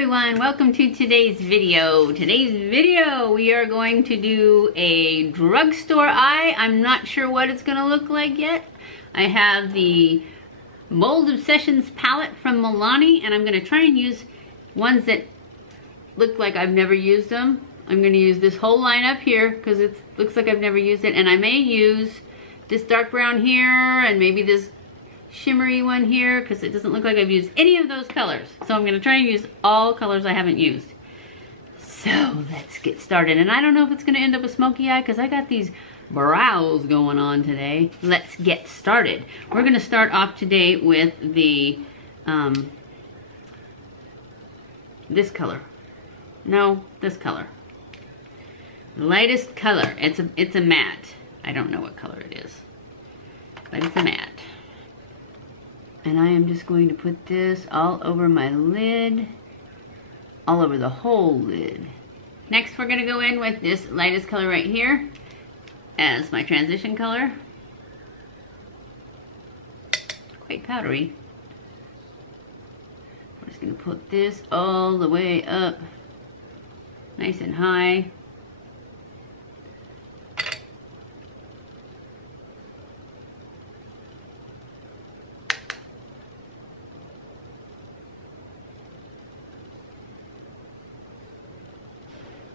everyone, welcome to today's video. We are going to do a drugstore eye. I'm not sure what it's gonna look like yet. I have the Bold Obsessions palette from Milani, and I'm gonna try and use ones that look like I've never used them. I'm gonna use this whole line up here because it looks like I've never used it, and I may use this dark brown here and maybe this shimmery one here because it doesn't look like I've used any of those colors. So I'm going to try and use all colors I haven't used. So let's get started. And I don't know if it's going to end up a smoky eye because I got these brows going on today. Let's get started. We're going to start off today with the this color. No, this color. Lightest color. It's a matte. I don't know what color it is, but it's a matte. And I am just going to put this all over my lid, all over the whole lid. Next, we're going to go in with this lightest color right here as my transition color. Quite powdery. We're just going to put this all the way up, nice and high.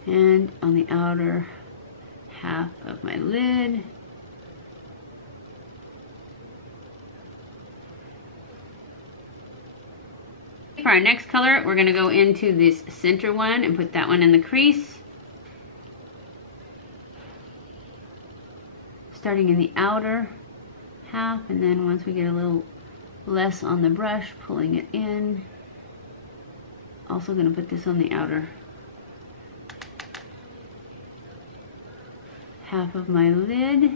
And on the outer half of my lid. For our next color, we're going to go into this center one and put that one in the crease. Starting in the outer half, and then once we get a little less on the brush, pulling it in. Also going to put this on the outer half of my lid.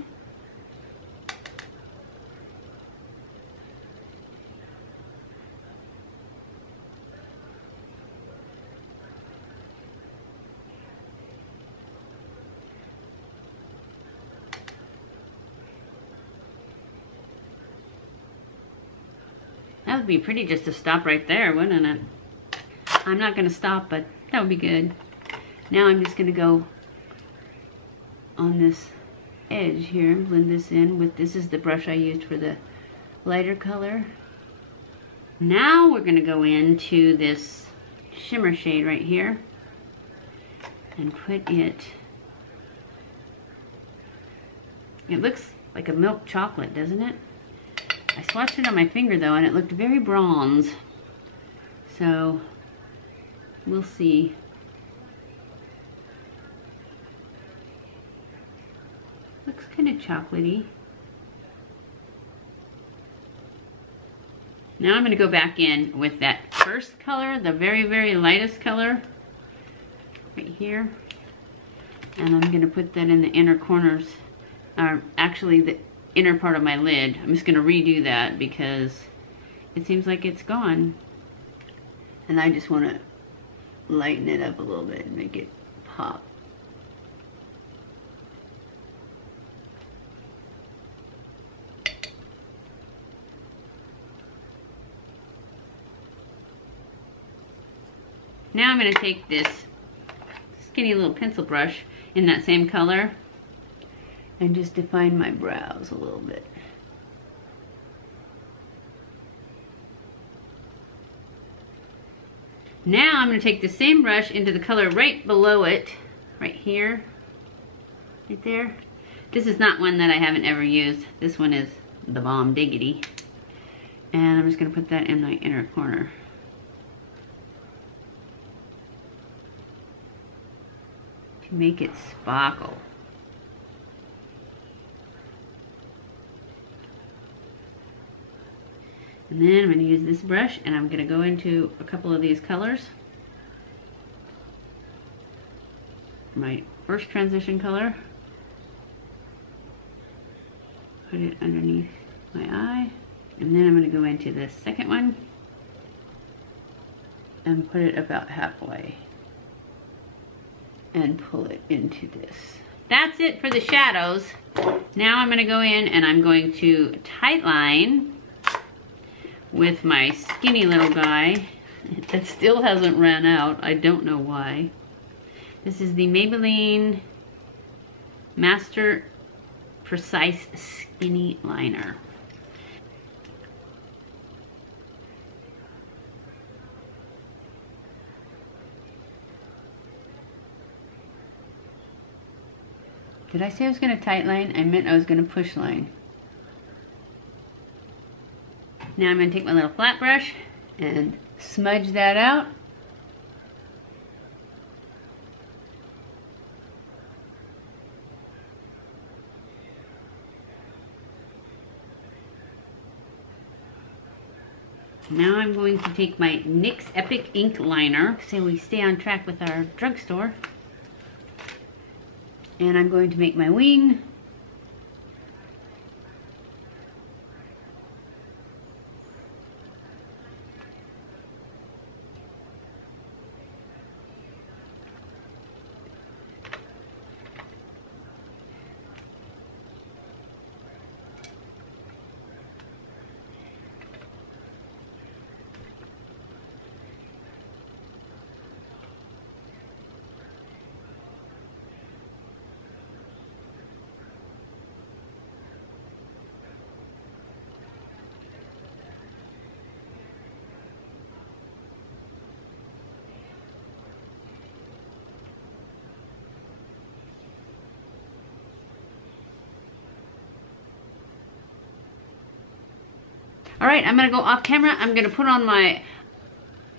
That would be pretty just to stop right there, wouldn't it? I'm not going to stop, but that would be good. Now I'm just going to go on this edge here and blend this in with, this is the brush I used for the lighter color. Now we're going to go into this shimmer shade right here and put it, it looks like a milk chocolate, doesn't it? I swatched it on my finger though and it looked very bronze, so we'll see. Looks kind of chocolatey. Now I'm going to go back in with that first color, the very, very lightest color, right here. And I'm going to put that in the inner corners, or actually the inner part of my lid. I'm just going to redo that because it seems like it's gone. And I just want to lighten it up a little bit and make it pop. Now I'm going to take this skinny little pencil brush in that same color and just define my brows a little bit. Now I'm going to take the same brush into the color right below it, right here, right there. This is not one that I haven't ever used. This one is the bomb diggity. And I'm just going to put that in my inner corner. Make it sparkle. And then I'm going to use this brush and I'm going to go into a couple of these colors. My first transition color. Put it underneath my eye. And then I'm going to go into this second one and put it about halfway. And pull it into this. That's it for the shadows. Now I'm going to go in and I'm going to tightline with my skinny little guy It still hasn't ran out. I don't know why. This is the Maybelline Master Precise Skinny Liner. Did I say I was going to tight line? I meant I was going to push line. Now I'm going to take my little flat brush and smudge that out. Now I'm going to take my NYX Epic Ink Liner, so we stay on track with our drugstore. And I'm going to make my wing. All right, I'm gonna go off camera. I'm gonna put on my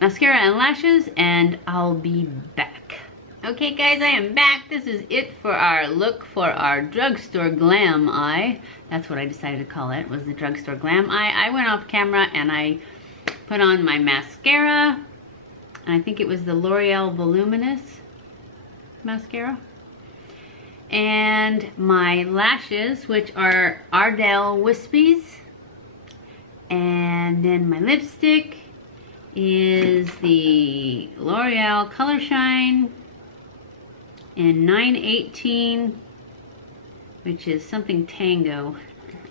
mascara and lashes, and I'll be back. Okay guys, I am back. This is it for our look for our drugstore glam eye. That's what I decided to call it, was the drugstore glam eye. I went off camera and I put on my mascara. And I think it was the L'Oreal Voluminous mascara. And my lashes, which are Ardell wispies. And then my lipstick is the L'Oreal Color Shine in 918, which is something Tango.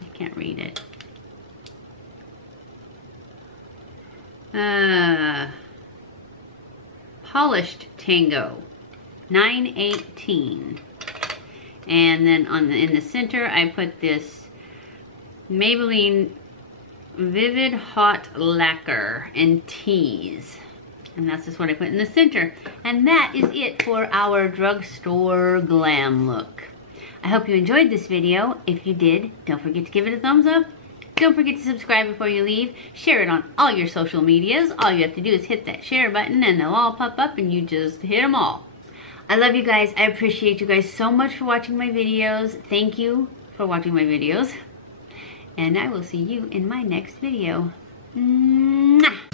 I can't read it. Polished Tango, 918. And then in the center, I put this Maybelline Vivid Hot Lacquer and Tease. And that's just what I put in the center. And that is it for our drugstore glam look. I hope you enjoyed this video. If you did, don't forget to give it a thumbs up. Don't forget to subscribe before you leave. Share it on all your social medias. All you have to do is hit that share button and they'll all pop up and you just hit them all. I love you guys. I appreciate you guys so much for watching my videos. Thank you for watching my videos. And I will see you in my next video. Mwah!